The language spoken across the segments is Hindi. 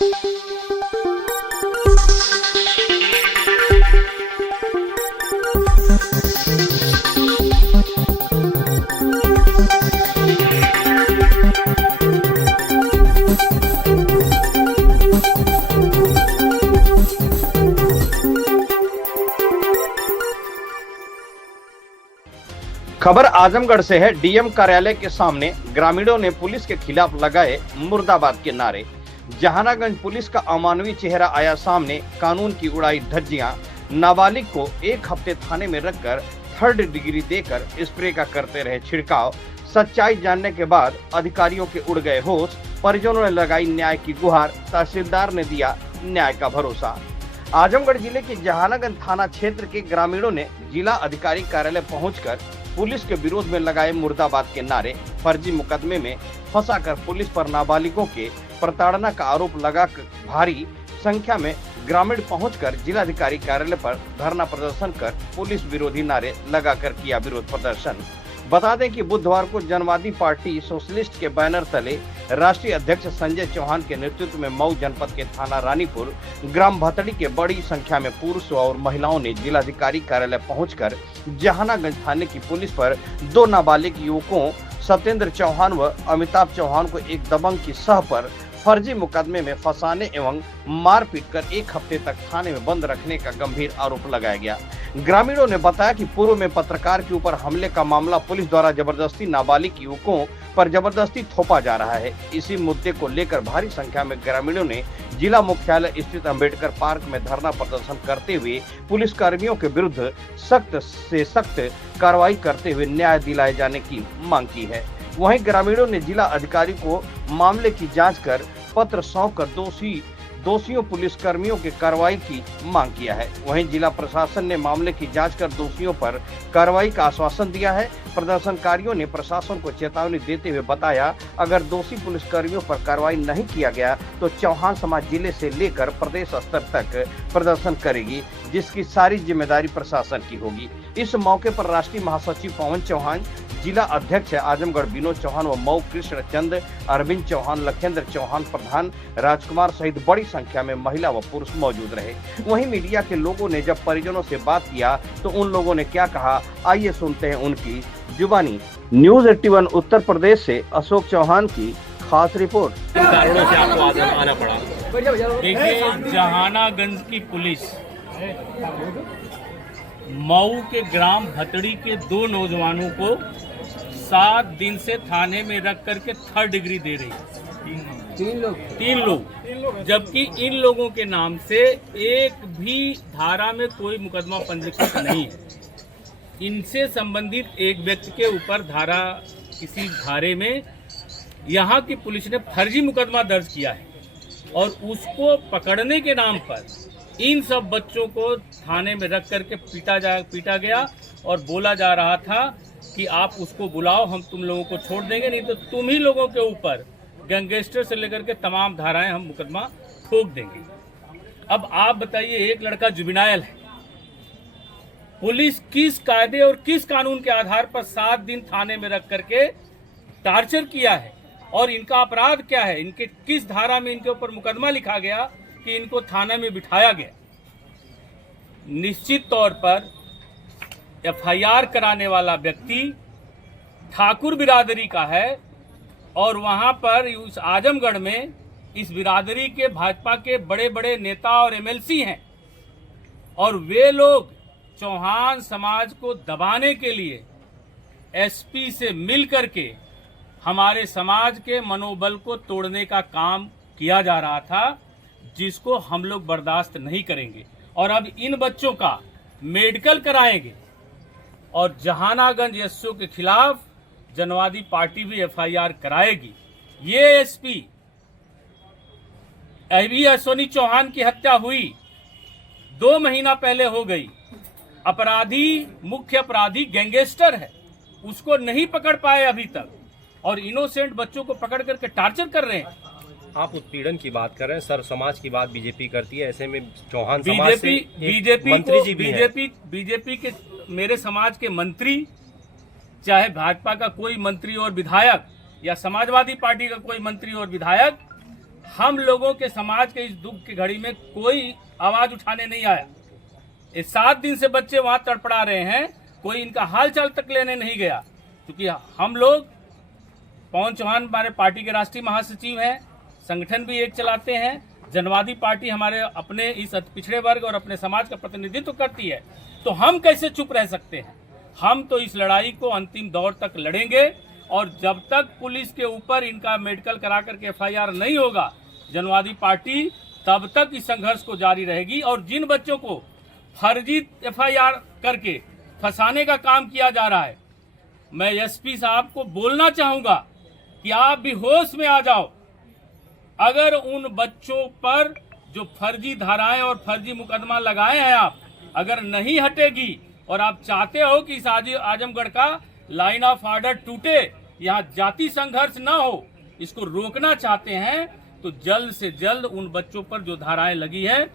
खबर आजमगढ़ से है। डीएम कार्यालय के सामने ग्रामीणों ने पुलिस के खिलाफ लगाए मुर्दाबाद के नारे। जहानागंज पुलिस का अमानवीय चेहरा आया सामने। कानून की उड़ाई धज्जियां। नाबालिग को 1 हफ्ते थाने में रखकर 3rd डिग्री देकर स्प्रे का करते रहे छिड़काव। सच्चाई जानने के बाद अधिकारियों के उड़ गए होश। परिजनों ने लगाई न्याय की गुहार। तहसीलदार ने दिया न्याय का भरोसा। आजमगढ़ जिले के जहानागंज थाना क्षेत्र के ग्रामीणों ने जिला अधिकारी कार्यालय पहुंचकर पुलिस के विरोध में लगाए मुर्दाबाद के नारे। फर्जी मुकदमे में फंसाकर पुलिस पर नाबालिगों के प्रताड़ना का आरोप लगाकर भारी संख्या में ग्रामीण पहुंचकर जिलाधिकारी कार्यालय पर धरना प्रदर्शन कर पुलिस विरोधी नारे लगाकर किया विरोध प्रदर्शन। बता दें कि बुधवार को जनवादी पार्टी सोशलिस्ट के बैनर तले राष्ट्रीय अध्यक्ष संजय चौहान के नेतृत्व में मऊ जनपद के थाना रानीपुर ग्राम भतड़ी के बड़ी संख्या में पुरुष और महिलाओं ने जिलाधिकारी कार्यालय पहुंचकर जहानागंज थाने की पुलिस पर 2 नाबालिग युवकों सत्येंद्र चौहान व अमिताभ चौहान को एक दबंग की सह पर फर्जी मुकदमे में फंसाने एवं मारपीट कर 1 हफ्ते तक थाने में बंद रखने का गंभीर आरोप लगाया गया। ग्रामीणों ने बताया कि पूर्व में पत्रकार के ऊपर हमले का मामला पुलिस द्वारा जबरदस्ती नाबालिग युवकों पर जबरदस्ती थोपा जा रहा है। इसी मुद्दे को लेकर भारी संख्या में ग्रामीणों ने जिला मुख्यालय स्थित अंबेडकर पार्क में धरना प्रदर्शन करते हुए पुलिस कर्मियों के विरुद्ध सख्त से सख्त कार्रवाई करते हुए न्याय दिलाए जाने की मांग की है। वहीं ग्रामीणों ने जिला अधिकारी को मामले की जांच कर पत्र सौंपकर दोषियों पुलिस कर्मियों के कार्रवाई की मांग किया है। वहीं जिला प्रशासन ने मामले की जांच कर दोषियों पर कार्रवाई का आश्वासन दिया है। प्रदर्शनकारियों ने प्रशासन को चेतावनी देते हुए बताया, अगर दोषी पुलिस कर्मियों पर कार्रवाई नहीं किया गया तो चौहान समाज जिले से लेकर प्रदेश स्तर तक प्रदर्शन करेगी, जिसकी सारी जिम्मेदारी प्रशासन की होगी। इस मौके पर राष्ट्रीय महासचिव पवन चौहान, जिला अध्यक्ष आजमगढ़ विनोद चौहान व मऊ कृष्ण चंद, अरविंद चौहान, लखेंद्र चौहान प्रधान, राजकुमार सहित बड़ी संख्या में महिला व पुरुष मौजूद रहे। वहीं मीडिया के लोगों ने जब परिजनों से बात किया तो उन लोगों ने क्या कहा, आइए सुनते हैं उनकी जुबानी। न्यूज़ 81 उत्तर प्रदेश से अशोक चौहान की खास रिपोर्ट। कारणों से आपको आना पड़ा। देखिए, जहानागंज की पुलिस मऊ के ग्राम भतड़ी के 2 नौजवानों को 7 दिन से थाने में रख करके 3rd डिग्री दे रही है। 3 लोग, जबकि इन लोगों के नाम से एक भी धारा में कोई मुकदमा पंजीकृत नहीं है। इनसे संबंधित एक व्यक्ति के ऊपर किसी धारे में यहाँ की पुलिस ने फर्जी मुकदमा दर्ज किया है और उसको पकड़ने के नाम पर इन सब बच्चों को थाने में रख करके पीटा गया और बोला जा रहा था कि आप उसको बुलाओ, हम तुम लोगों को छोड़ देंगे, नहीं तो तुम ही लोगों के ऊपर गैंगस्टर से लेकर के तमाम धाराएं हम मुकदमा ठोक देंगे। अब आप बताइए, एक लड़का जुबिनाइल है, पुलिस किस कायदे और किस कानून के आधार पर 7 दिन थाने में रख करके टार्चर किया है और इनका अपराध क्या है, इनके किस धारा में इनके ऊपर मुकदमा लिखा गया कि इनको थाने में बिठाया गया। निश्चित तौर पर एफआईआर कराने वाला व्यक्ति ठाकुर बिरादरी का है और वहां पर उस आजमगढ़ में इस बिरादरी के भाजपा के बड़े बड़े नेता और एमएलसी हैं और वे लोग चौहान समाज को दबाने के लिए एसपी से मिल करके हमारे समाज के मनोबल को तोड़ने का काम किया जा रहा था, जिसको हम लोग बर्दाश्त नहीं करेंगे और अब इन बच्चों का मेडिकल कराएंगे और जहानागंज एसओ के खिलाफ जनवादी पार्टी भी एफआईआर कराएगी। ये एसपी अभी अश्विनी चौहान की हत्या हुई 2 महीना पहले हो गई। मुख्य अपराधी गैंगस्टर है, उसको नहीं पकड़ पाए अभी तक और इनोसेंट बच्चों को पकड़ करके टार्चर कर रहे हैं। आप उत्पीड़न की बात कर रहे हैं, सर समाज की बात बीजेपी करती है, ऐसे में चौहान समाज से मंत्री जी भी बीजेपी के मेरे समाज के मंत्री, चाहे भाजपा का कोई मंत्री और विधायक या समाजवादी पार्टी का कोई मंत्री और विधायक हम लोगों के समाज के इस दुख की घड़ी में कोई आवाज उठाने नहीं आया। ये 7 दिन से बच्चे वहां तड़पड़ा रहे हैं, कोई इनका हाल चाल तक लेने नहीं गया। क्योंकि हम लोग, पवन चौहान हमारे पार्टी के राष्ट्रीय महासचिव हैं, संगठन भी एक चलाते हैं, जनवादी पार्टी हमारे अपने इस पिछड़े वर्ग और अपने समाज का प्रतिनिधित्व करती है, तो हम कैसे चुप रह सकते हैं। हम तो इस लड़ाई को अंतिम दौर तक लड़ेंगे और जब तक पुलिस के ऊपर इनका मेडिकल करा करके FIR नहीं होगा, जनवादी पार्टी तब तक इस संघर्ष को जारी रहेगी। और जिन बच्चों को फर्जी FIR करके फंसाने का काम किया जा रहा है, मैं SP साहब को बोलना चाहूंगा कि आप भी होश में आ जाओ। अगर उन बच्चों पर जो फर्जी धाराएं और फर्जी मुकदमा लगाए हैं आप, अगर नहीं हटेगी और आप चाहते हो कि इस आजमगढ़ का लाइन ऑफ ऑर्डर टूटे, यहाँ जाति संघर्ष ना हो, इसको रोकना चाहते हैं, तो जल्द से जल्द उन बच्चों पर जो धाराएं लगी है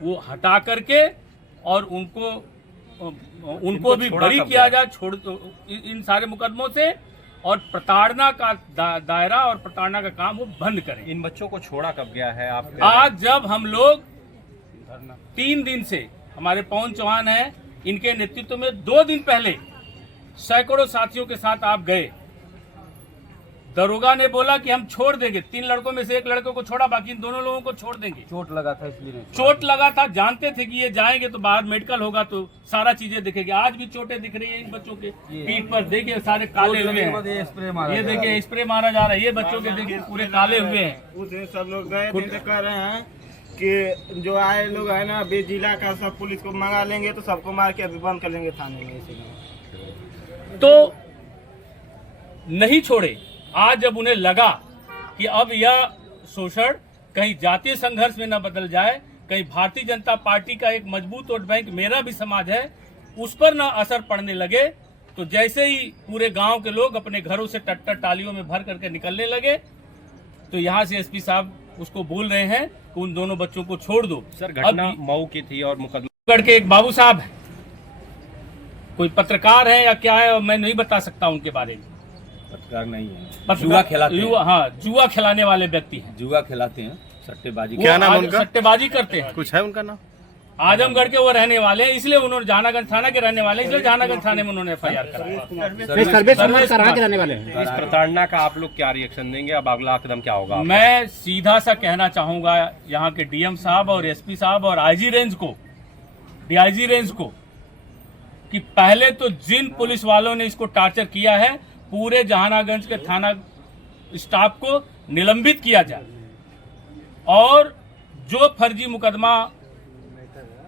वो हटा करके और उनको भी बरी किया जाए, छोड़ इन सारे मुकदमों से, और प्रताड़ना का दायरा और प्रताड़ना का काम वो बंद करें। इन बच्चों को छोड़ा कब गया है आप? आज जब हम लोग 3 दिन से, हमारे पवन चौहान हैं, इनके नेतृत्व में 2 दिन पहले सैकड़ों साथियों के साथ आप गए, दरोगा ने बोला कि हम छोड़ देंगे। 3 लड़कों में से 1 लड़के को छोड़ा, बाकी इन दोनों लोगों को छोड़ देंगे। चोट लगा था इसलिए। चोट लगा था, जानते थे कि ये जाएंगे तो बाहर मेडिकल होगा तो सारा चीजें दिखेगी। आज भी चोटें दिख रही है इन बच्चों के पीठ पर, देखिए सारे काले हुए हैं, ये देखिए स्प्रे मारा जा रहा है, ये बच्चों के देखिए पूरे काले हुए हैं। उस दिन सब लोग गए थे, कह रहे हैं कि जो आए लोग है ना, अभी जिला का सब पुलिस को मंगा लेंगे तो सबको मार के अभी बंद कर लेंगे थाने में। इसीलिए तो नहीं छोड़े। आज जब उन्हें लगा कि अब यह शोषण कहीं जातीय संघर्ष में न बदल जाए, कहीं भारतीय जनता पार्टी का एक मजबूत वोट बैंक मेरा भी समाज है उस पर न असर पड़ने लगे, तो जैसे ही पूरे गांव के लोग अपने घरों से टट्टर टालियों में भर करके निकलने लगे, तो यहाँ से SP साहब उसको बोल रहे हैं कि उन दोनों बच्चों को छोड़ दो। सर, घटना मऊ की थी और मुकदमा के एक बाबू साहब है, कोई पत्रकार है या क्या है, मैं नहीं बता सकता उनके बारे में। पत्रकार नहीं है, जुआ खिलाते हैं। हाँ, जुआ खिलाने वाले व्यक्ति हैं, जुआ खिलाते हैं, सट्टेबाजी। क्या नाम उनका? सट्टेबाजी करते हैं। कुछ है उनका नाम? आजमगढ़ के वो रहने वाले हैं, इसलिए उन्होंने जहानागंज थाना के रहने वाले हैं, इसलिए जहानागंज थाने में उन्होंने FIR कराया। इस प्रताड़ना का आप लोग क्या रिएक्शन देंगे? अब अगला कदम क्या होगा? मैं सीधा सा कहना चाहूंगा यहाँ के DM साहब और SP साहब और IG रेंज को, DIG रेंज को, कि पहले तो जिन पुलिस वालों ने इसको टार्चर किया है, पूरे जहानागंज के थाना स्टाफ को निलंबित किया जाए और जो फर्जी मुकदमा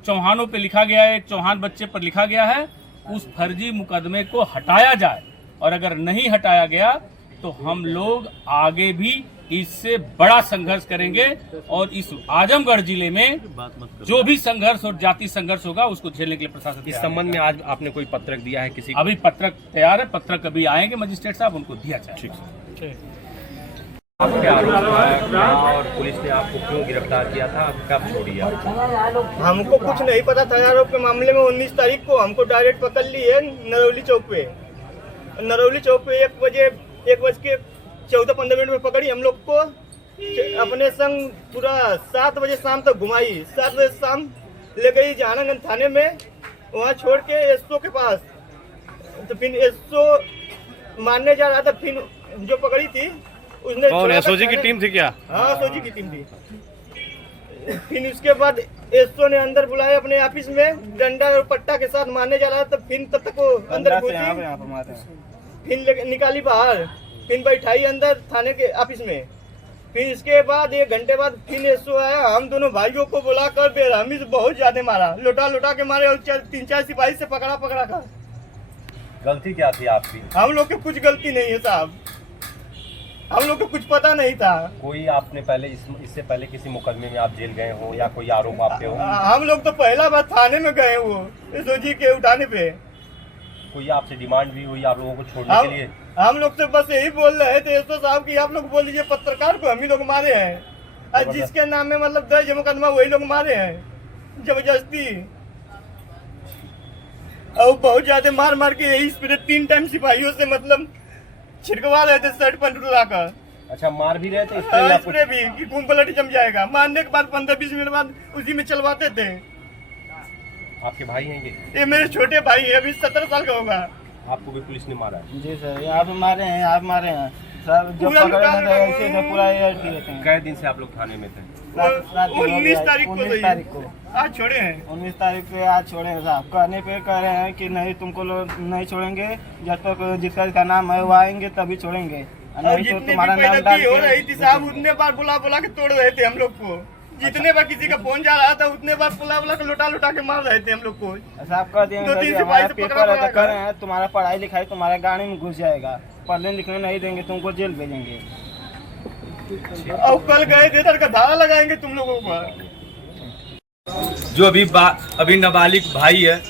चौहानों पे लिखा गया है, चौहान बच्चे पर लिखा गया है, उस फर्जी मुकदमे को हटाया जाए। और अगर नहीं हटाया गया तो हम लोग आगे भी इससे बड़ा संघर्ष करेंगे और इस आजमगढ़ जिले में जो भी संघर्ष और जाति संघर्ष होगा उसको झेलने के लिए प्रशासन इस संबंध में आज आपने कोई पत्रक दिया है किसी को? अभी पत्रक तैयार है, पत्रक अभी आएंगे मजिस्ट्रेट साहब, उनको दिया जाए। आपके आरोप है और पुलिस ने आपको क्यों गिरफ्तार किया था, कब छोड़ी आप? हमको कुछ नहीं पता था आरोप के मामले में। 19 तारीख को हमको डायरेक्ट पकड़ लिए नरौली चौक पे। नरौली चौक पे 1:14 में पकड़ी हम लोग को। अपने संग पूरा 7 बजे शाम तक घुमाई। 7 बजे शाम ले गई जहानागंज थाने में, वहाँ छोड़ के SO के पास। तो फिर SO मारने जा रहा था, फिर जो पकड़ी थी उसने। और SOG की टीम थी क्या? हाँ, SOG की टीम थी। फिर उसके बाद SO ने अंदर बुलाया अपने ऑफिस में, डंडा और पट्टा के साथ मारने जा रहा था। फिर तब तक वो अंदर घुसी, फिर निकाली बाहर, फिर बैठाई अंदर थाने के ऑफिस में। फिर इसके बाद 1 घंटे बाद फिर SO आया। हम दोनों भाइयों को बुलाकर बेरहमी से बहुत ज्यादा मारा, लौटा के मारे और 3-4 सिपाही से पकड़ा था। गलती क्या थी आपकी? हम लोग की कुछ गलती नहीं है साहब, हम लोग को कुछ पता नहीं था। कोई आपने पहले इससे पहले किसी मुकदमे में आप जेल गए हो या कोई आरोप आप पे हो? हम लोग तो पहला बार थाने में गए वो SOG के उठाने पे। कोई आपसे डिमांड भी हुई आप लोगों को छोड़ने के लिए? हम लोग से बस यही बोल रहे थे SO साहब की आप लोग बोल दीजिए पत्रकार को हम ही लोग मारे हैं, और जिसके नाम में मतलब दर्ज मुकदमा वही लोग मारे हैं जबरदस्ती। और बहुत ज्यादा मार के यही स्प्रे 3 टाइम सिपाहियों से मतलब छिड़कवा रहे थे शर्ट पर लाकर। अच्छा, मार भी रहे थे स्प्रे या कुछ? स्प्रे भी कि खून पलट जम जाएगा। मारने के बाद 15-20 मिनट बाद उसी में चलवाते थे। आपके भाई हैं ये मेरे छोटे भाई है, अभी 17 साल का होगा। आपको भी पुलिस ने मारा है? जी सर, आप मारे हैं, आप मारे हैं सर। जो पूरा पकड़े लुटा थे ऐसे में पूरा ये किए थे। कै दिन से आप लोग थाने में थे? 19 तारीख को 19 तारीख को आज छोड़े हैं। 19 तारीख को आज छोड़े हैं साहब। कहने पे कह रहे हैं कि नहीं, तुमको लोग नहीं छोड़ेंगे जब तक जिसका नाम है वो आएंगे तभी छोड़ेंगे, और नहीं तो जितने भी तुम्हारा नाम डाल बेइज्जती हो रही थी के साहब, उतने बार बुला के तोड़ रहे थे हम लोग को। जितने बार किसी का फोन जा रहा था उतने बार बुला के लुटा के मार रहे थे हम लोग को। साहब कह दिए 2-3 हमारा सिपाही से पेपर पकड़ा है तो पड़ा कह रहे हैं तुम्हारा पढ़ाई लिखाई तुम्हारे गाड़ी में घुस जाएगा, पढ़ने लिखने नहीं देंगे, तुमको जेल भेजेंगे। और कल गए थे का धारा लगाएंगे तुम लोगों पर। जो अभी नाबालिग भाई है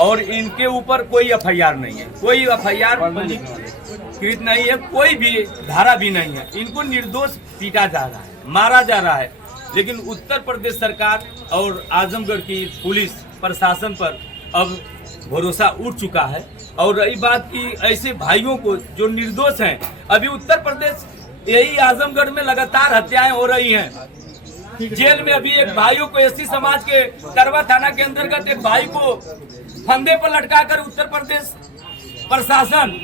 और इनके ऊपर कोई एफआईआर नहीं है, कोई एफआईआर पंजीकृत नहीं है, कोई भी धारा भी नहीं है। इनको निर्दोष पीटा जा रहा है, मारा जा रहा है। लेकिन उत्तर प्रदेश सरकार और आजमगढ़ की पुलिस प्रशासन पर अब भरोसा उठ चुका है। और रही बात की ऐसे भाइयों को जो निर्दोष हैं, अभी उत्तर प्रदेश यही आजमगढ़ में लगातार हत्याएं हो रही हैं। जेल में अभी एक भाइयों को एससी समाज के करवा थाना के अंतर्गत एक भाई को फंदे पर लटकाकर उत्तर प्रदेश प्रशासन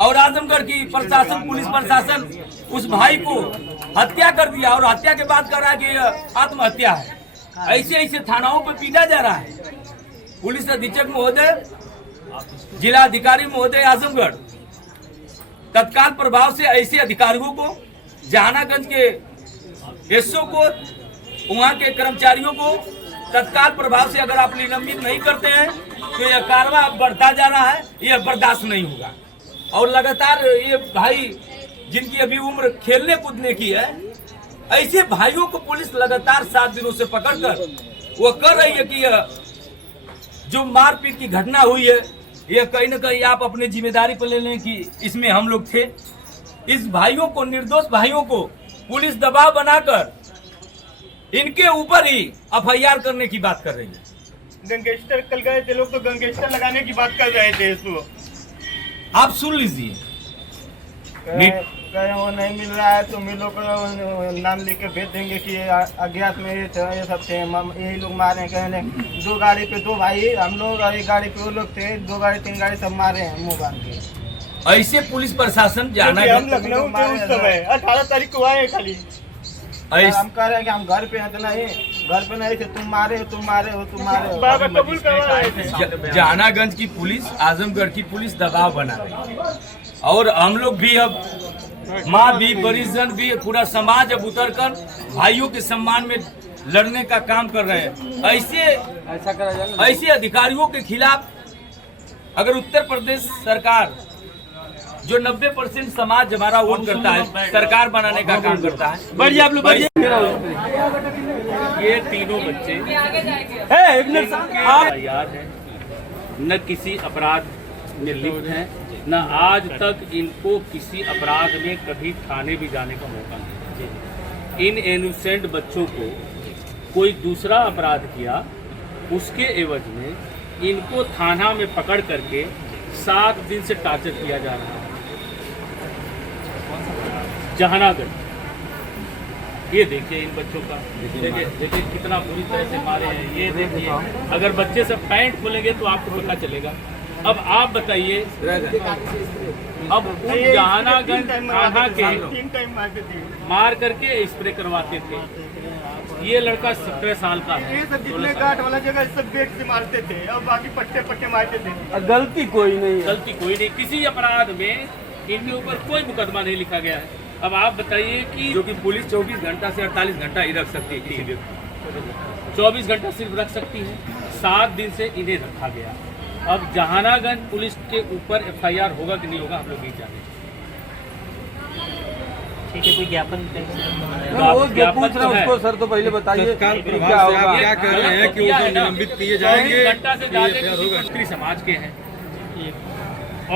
और आजमगढ़ की प्रशासन, पुलिस प्रशासन उस भाई को हत्या कर दिया और हत्या के बाद कह रहा है कि यह आत्महत्या है। ऐसे ऐसे थानाओं पर पीटा जा रहा है। पुलिस अधीक्षक महोदय, जिला अधिकारी महोदय आजमगढ़ तत्काल प्रभाव से ऐसे अधिकारियों को, जहानागंज के एसओ को, वहाँ के कर्मचारियों को तत्काल प्रभाव से अगर आप निलंबित नहीं करते हैं तो यह कार्रवाई अब बढ़ता जा रहा है, यह बर्दाश्त नहीं होगा। और लगातार ये भाई जिनकी अभी उम्र खेलने कूदने की है, ऐसे भाइयों को पुलिस लगातार 7 दिनों से पकड़कर वो कर रही है कि यह जो मारपीट की घटना हुई है यह कहीं न कहीं आप अपने जिम्मेदारी पर ले लें कि इसमें हम लोग थे। इस भाइयों को, निर्दोष भाइयों को पुलिस दबाव बनाकर इनके ऊपर ही एफआईआर करने की बात कर रही है। गैंगस्टर कल गए थे लोग तो गैंगस्टर लगाने की बात कर रहे थे इसको। आप सुन लीजिए। कहे वो नहीं मिल रहा है तो मिलो को नाम लिख के भेज देंगे कि अज्ञात में ये सब थे, यही लोग मारे हैं। कहने 2 गाड़ी पे 2 भाई हम लोग और 1 गाड़ी पे वो लोग थे, 2 गाड़ी 3 गाड़ी सब मारे हैं मुँह बांध के। ऐसे पुलिस प्रशासन जाना हम लखनऊ थे उस समय, 18 तारीख को आए खाली। हम कह रहे हैं कि हम घर पे हैं तो नहीं, घर पे नहीं थे, तुम मारे हो। बाबा कबूल करवा रहे थे। जहानागंज की पुलिस, आजमगढ़ की पुलिस दबाव बना रही है और हम लोग भी अब माँ भी, परिजन भी, पूरा समाज अब उतरकर भाइयों के सम्मान में लड़ने का काम कर रहे हैं। ऐसे अधिकारियों के खिलाफ अगर उत्तर प्रदेश सरकार जो 90% समाज हमारा वोट करता है, सरकार बनाने का काम करता है। बढ़िया आप लोग ये तीनों बच्चे याद है, न किसी अपराध में लिप्त हैं, न आज तक इनको किसी अपराध में कभी थाने भी जाने का मौका नहीं। इन इनोसेंट बच्चों को कोई दूसरा अपराध किया, उसके एवज में इनको थाना में पकड़ करके 7 दिन से टॉर्चर किया जा रहा है। जहानागढ़, ये देखिए इन बच्चों का, देखिए कितना बुरी तरह से मारे हैं। ये देखिए, अगर बच्चे सब पैंट खोलेंगे तो आपको पता चलेगा। अब आप बताइए, अब उन जहानागंज थाना के 3 टाइम मारते थे, मार करके स्प्रे करवाते थे। ये लड़का 17 साल का है। ये सब जितने गांठ वाला जगह सब बेट से मारते थे और बाकी पट्टे मारते थे। गलती कोई नहीं, किसी अपराध में इनके ऊपर कोई मुकदमा नहीं लिखा गया है। अब आप बताइए कि जो कि पुलिस 24 घंटा से 48 घंटा ही रख सकती है किसी भी, 24 घंटा सिर्फ रख सकती है। 7 दिन से इन्हें रखा गया। अब जहानागंज पुलिस के ऊपर एफआईआर होगा कि नहीं होगा हम लोग नहीं जाने। ठीक है, कोई ज्ञापन वो जो पूछ रहा है उसको सर तो पहले बताइए क्या होगा। क्या कह रहे हैं कि उनको निलंबित किए जाएंगे? 24 घंटा से ज्यादा किसी मंत्री समाज के हैं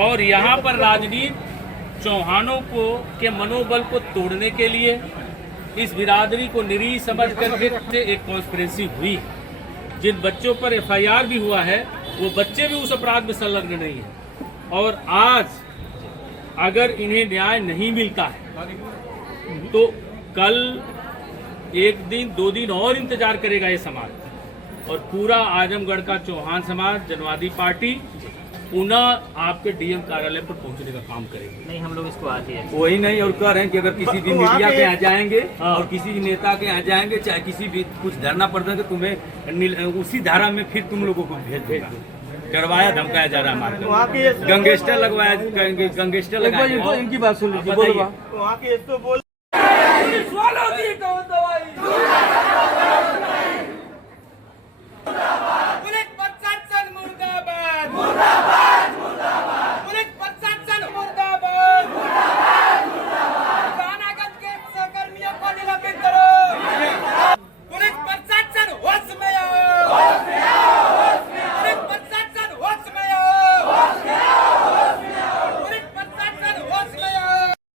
और यहाँ पर राजनीति चौहानों को के मनोबल को तोड़ने के लिए इस बिरादरी को निरीह समझ करके एक कॉन्स्पिरेसी हुई। जिन बच्चों पर एफआईआर भी हुआ है वो बच्चे भी उस अपराध में संलग्न नहीं है। और आज अगर इन्हें न्याय नहीं मिलता है तो कल एक दिन 2 दिन और इंतजार करेगा ये समाज, और पूरा आजमगढ़ का चौहान समाज, जनवादी पार्टी पुनः आपके डीएम कार्यालय पर पहुंचने का काम करेगी। नहीं, हम लोग इसको आज ही वही नहीं, और कह रहे हैं कि अगर किसी दिन मीडिया के यहाँ जाएंगे और किसी नेता के यहाँ जाएंगे, चाहे किसी भी कुछ धरना पड़ता है, तो तुम्हें उसी धारा में फिर तुम लोगों को भेज देगा। डरवाया धमकाया जा रहा है हमारे, गंगेस्टर लगवाया, गंगेस्टर लगाया। इनकी बात सुन लीजिए, वहाँ की इसको बोल